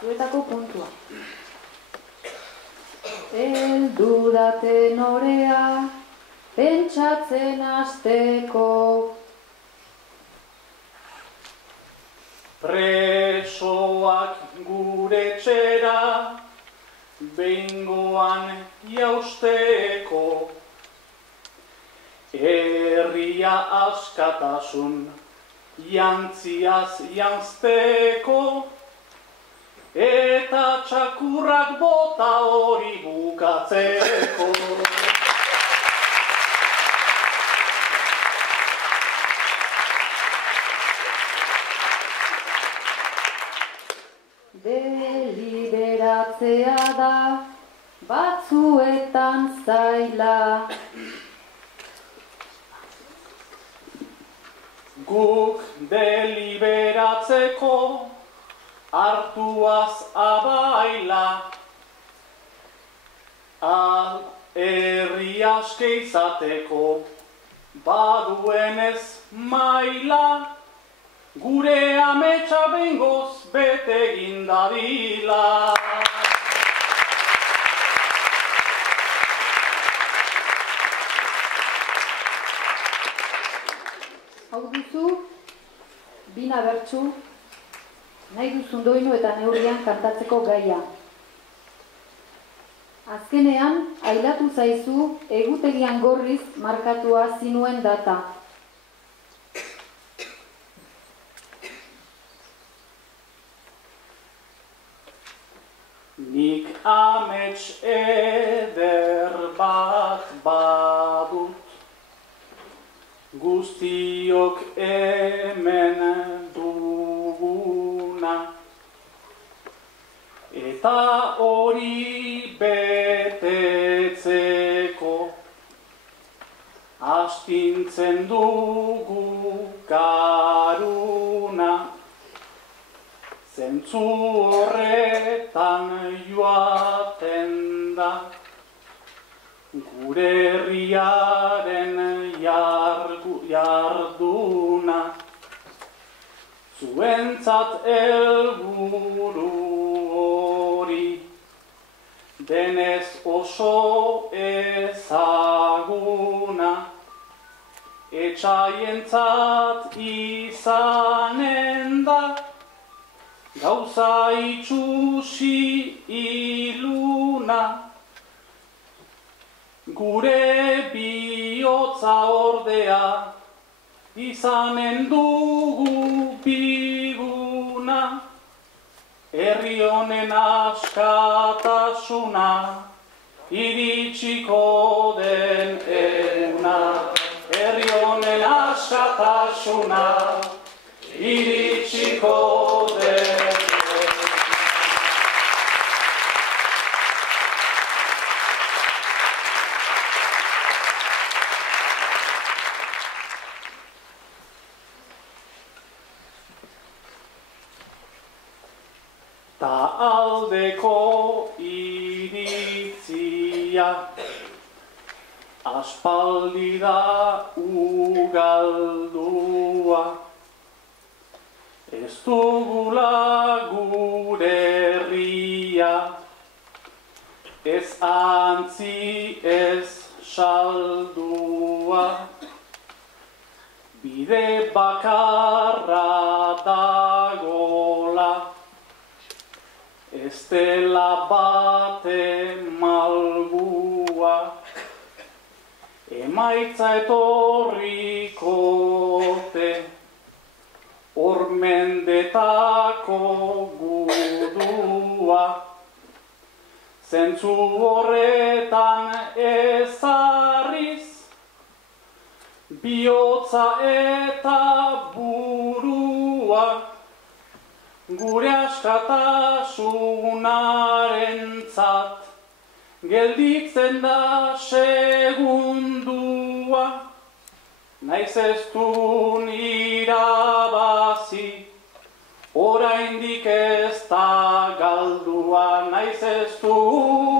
Zuetako puntua. Heldu date norea, pentsatzen hasteko. Presoak gure txera, behingoan jausteko. Herria askatasun, jantziaz janzteko. Eta txakurrak bota hori bukatzeko. Deliberatzea da batzuetan zaila. Guk deliberatzeko hartuaz abaila. Herri aske izateko baduenez maila. Gure ametsa behingoz bete egin dadila. Hau duzu, bina bertsu, nahi duzun doinu eta neurrian kantatzeko gaia. Azkenean, ailatu zaizu egutegian gorriz markatua zinuen data. Nik amets eder bat badut, guztiok hemen duguna. Eta hori betetzeko astintzen dugu garuna. Zentzu horretan joaten da gure herriaren jarduna. Zuentzat helburu hori denez oso ezaguna. Etsaientzat izanen da gauza itxusi iluna. Gure bihotza ordea izanen dugu biguna. Herri honen askatasuna iritsiko den eguna. Herri honen askatasuna iritsiko den. Ta aldeko iritzia aspaldi da ugaldua. Ez dugula gure herria, ez antzi ez saldua. Bide bakarra dagola, ez dela bate malgua. Emaitza etorrikote, hor mendetako gudua. Zentzu horretan ezarriz, bihotza eta burua. Gure askatasunarentzat gelditzen da segundua. Naiz ez dun irabazi, oraindik ez da galdua. Naiz ez dun